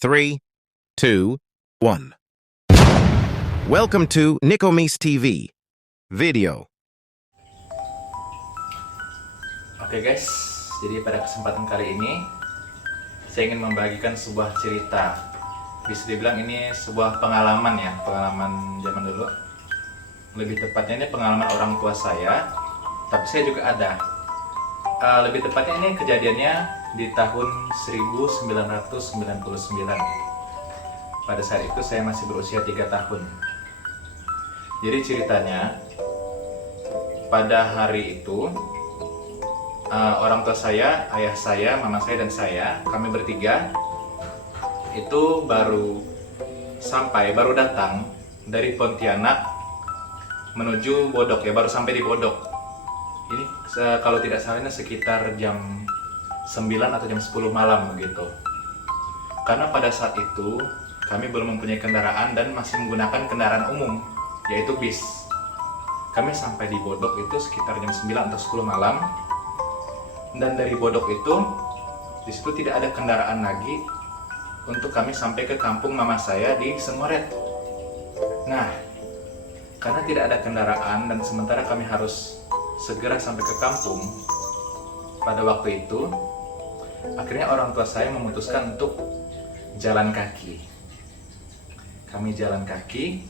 3, 2, 1. Welcome to Nicomis TV. Video. Oke guys, jadi pada kesempatan kali ini saya ingin membagikan sebuah cerita. Bisa dibilang ini sebuah pengalaman ya, pengalaman zaman dulu. Lebih tepatnya ini pengalaman orang tua saya, tapi saya juga ada. Lebih tepatnya ini kejadiannya di tahun 1999. Pada saat itu saya masih berusia 3 tahun. Jadi ceritanya, pada hari itu orang tua saya, ayah saya, mama saya, dan saya, kami bertiga itu baru datang dari Pontianak menuju Bodok ya, baru sampai di Bodok. Ini kalau tidak salah ini sekitar jam 9 atau jam 10 malam begitu. Karena pada saat itu kami belum mempunyai kendaraan dan masih menggunakan kendaraan umum, yaitu bis. Kami sampai di Bodok itu sekitar jam 9 atau 10 malam. Dan dari Bodok itu, di situ tidak ada kendaraan lagi untuk kami sampai ke kampung mama saya di Sengoret. Nah, karena tidak ada kendaraan dan sementara kami harus segera sampai ke kampung, pada waktu itu akhirnya orang tua saya memutuskan untuk jalan kaki. Kami jalan kaki,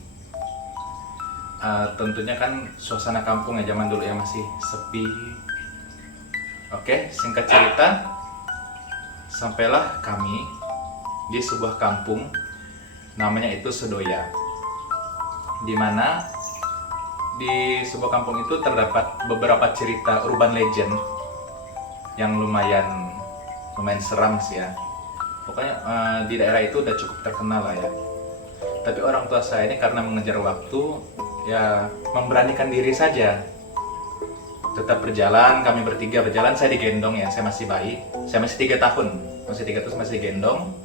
tentunya kan suasana kampung ya zaman dulu ya masih sepi. Oke, singkat cerita, sampailah kami di sebuah kampung namanya itu Sedoya, di mana di sebuah kampung itu terdapat beberapa cerita urban legend yang lumayan seram sih ya. Pokoknya di daerah itu udah cukup terkenal lah ya. Tapi orang tua saya ini karena mengejar waktu ya memberanikan diri saja. Tetap berjalan, kami bertiga berjalan, saya digendong ya, saya masih bayi, saya masih 3 tahun, masih 3 tahun masih digendong.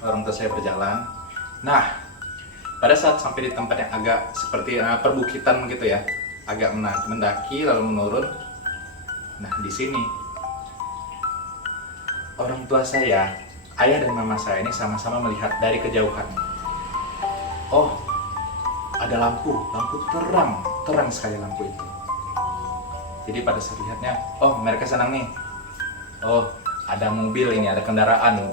Orang tua saya berjalan. Nah, pada saat sampai di tempat yang agak seperti perbukitan gitu ya, agak mendaki lalu menurun. Nah, di sini orang tua saya, ayah dan mama saya ini sama-sama melihat dari kejauhan. Oh, ada lampu terang sekali lampu itu. Jadi pada saat lihatnya, oh mereka senang nih. Oh, ada mobil ini, ada kendaraan.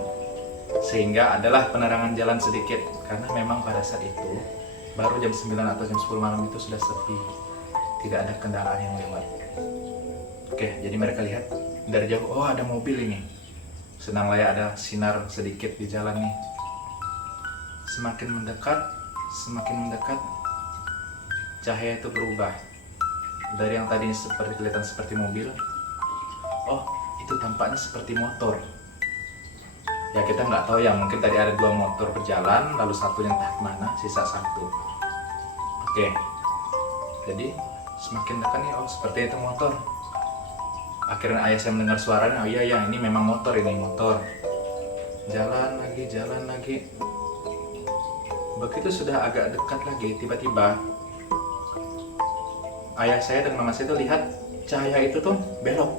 Sehingga adalah penerangan jalan sedikit. Karena memang pada saat itu, baru jam 9 atau jam 10 malam itu sudah sepi. Tidak ada kendaraan yang lewat. Oke, jadi mereka lihat dari jauh, oh ada mobil ini. Senang lah ya, ada sinar sedikit di jalan nih. Semakin mendekat, cahaya itu berubah. Dari yang tadi kelihatan seperti mobil, oh itu tampaknya seperti motor. Ya kita nggak tahu ya, mungkin tadi ada 2 motor berjalan, lalu satunya entah kemana, sisa 1. Oke, jadi semakin dekat nih, oh seperti itu motor. Akhirnya ayah saya mendengar suaranya, oh iya ini memang motor, ini motor. Jalan lagi. Begitu sudah agak dekat lagi, tiba-tiba ayah saya dan mama saya itu lihat cahaya itu tuh belok.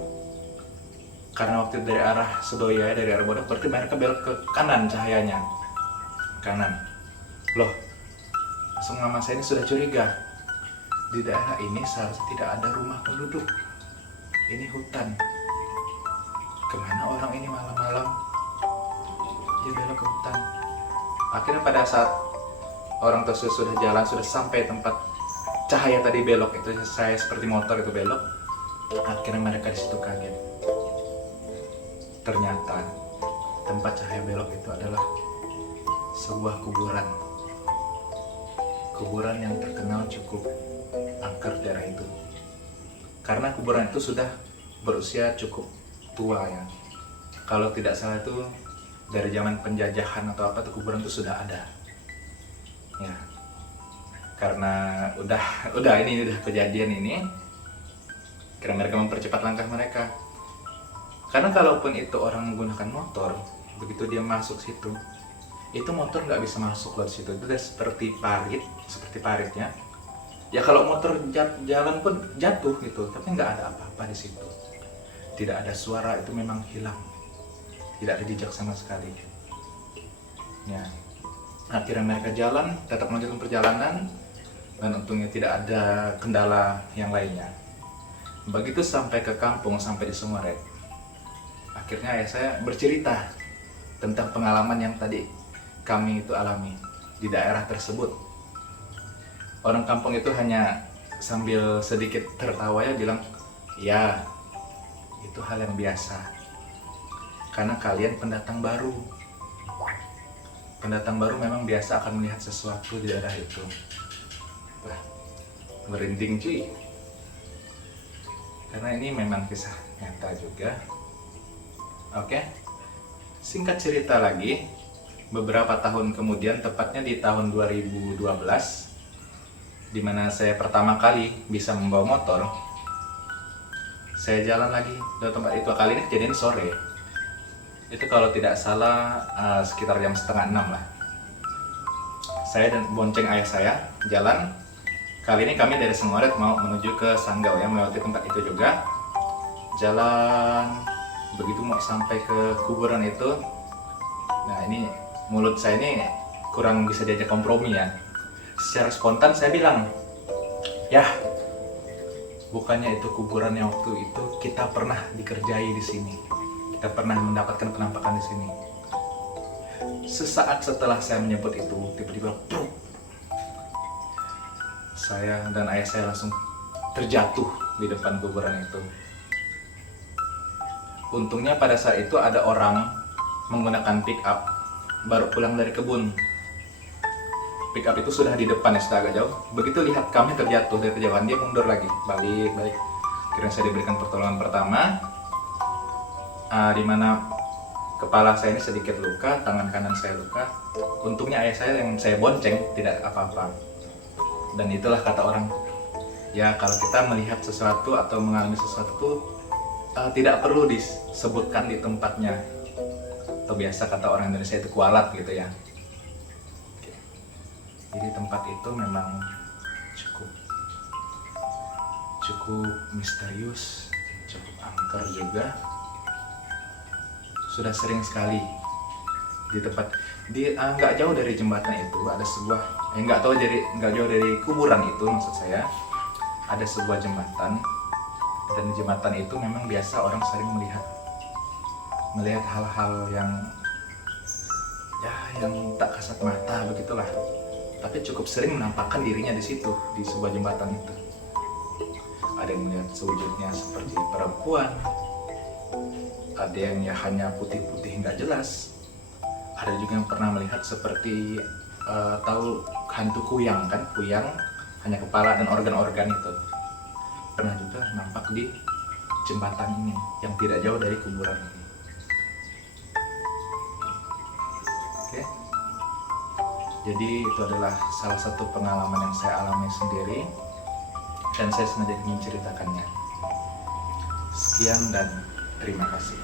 Karena waktu dari arah Sedoya, dari arah Bodok, berarti mereka belok ke kanan cahayanya. Kanan. Loh, langsung mama saya ini sudah curiga. Di daerah ini seharusnya tidak ada rumah penduduk. Ini hutan. Kemana orang ini malam-malam? Dia belok ke hutan. Akhirnya pada saat orang tua sudah jalan, sudah sampai tempat cahaya tadi belok itu, saya seperti motor itu belok. Akhirnya mereka di situ kaget. Ternyata tempat cahaya belok itu adalah sebuah kuburan. Kuburan yang terkenal cukup angker daerah itu. Karena kuburan itu sudah berusia cukup tua ya. Kalau tidak salah itu dari zaman penjajahan atau apa tuh kuburan itu sudah ada. Ya. Karena udah kejadian ini, karena mereka mempercepat langkah mereka. Karena kalaupun itu orang menggunakan motor, begitu dia masuk situ, itu motor nggak bisa masuk lewat situ. Itu udah seperti paritnya. Ya kalau motor jalan pun jatuh gitu, tapi nggak ada apa-apa di situ. Tidak ada suara, itu memang hilang. Tidak ada jejak sama sekali. Ya, akhirnya mereka jalan, tetap melanjutkan perjalanan, dan untungnya tidak ada kendala yang lainnya. Begitu sampai ke kampung, sampai di Sumerep, akhirnya ayah saya bercerita tentang pengalaman yang tadi kami itu alami di daerah tersebut. Orang kampung itu hanya sambil sedikit tertawa ya bilang, ya itu hal yang biasa, karena kalian pendatang baru. Pendatang baru memang biasa akan melihat sesuatu di daerah itu. Wah, merinding cuy. Karena ini memang kisah nyata juga. Oke, singkat cerita lagi, beberapa tahun kemudian, tepatnya di tahun 2012, di mana saya pertama kali bisa membawa motor, saya jalan lagi ke tempat itu. Kali ini kejadian sore. Itu kalau tidak salah sekitar jam setengah 6 lah. Saya dan bonceng ayah saya jalan. Kali ini kami dari Sumerep mau menuju ke Sanggau ya, melewati tempat itu juga. Jalan, begitu mau sampai ke kuburan itu, nah ini mulut saya ini kurang bisa diajak kompromi ya. Secara spontan saya bilang, ya bukannya itu kuburan yang waktu itu kita pernah dikerjai di sini. Kita pernah mendapatkan penampakan di sini. Sesaat setelah saya menyebut itu, tiba-tiba saya dan ayah saya langsung terjatuh di depan kuburan itu. Untungnya pada saat itu ada orang menggunakan pick up baru pulang dari kebun. Pick up itu sudah di depan ya, sudah agak jauh. Begitu lihat kami terjatuh dari kejauhan, dia mundur lagi, balik. Akhirnya saya diberikan pertolongan pertama, di mana kepala saya ini sedikit luka, tangan kanan saya luka. Untungnya ayah saya yang saya bonceng tidak apa-apa. Dan itulah kata orang, ya kalau kita melihat sesuatu atau mengalami sesuatu itu tidak perlu disebutkan di tempatnya. Atau biasa kata orang Indonesia itu kualat gitu ya. Oke. Jadi tempat itu memang cukup misterius, cukup angker juga. Sudah sering sekali di tempat nggak jauh dari jembatan itu ada sebuah nggak jauh dari kuburan itu, maksud saya ada sebuah jembatan, dan di jembatan itu memang biasa orang sering melihat hal-hal yang tak kasat mata begitulah, tapi cukup sering menampakkan dirinya di situ, di sebuah jembatan itu. Ada yang melihat sewujudnya seperti perempuan, ada yang hanya putih-putih nggak jelas, ada juga yang pernah melihat seperti tahu hantu kuyang kan, kuyang hanya kepala dan organ-organ itu. Pernah juga nampak di jembatan ini yang tidak jauh dari kuburan ini. Oke, jadi itu adalah salah satu pengalaman yang saya alami sendiri dan saya sengaja ingin menceritakannya. Sekian dan terima kasih.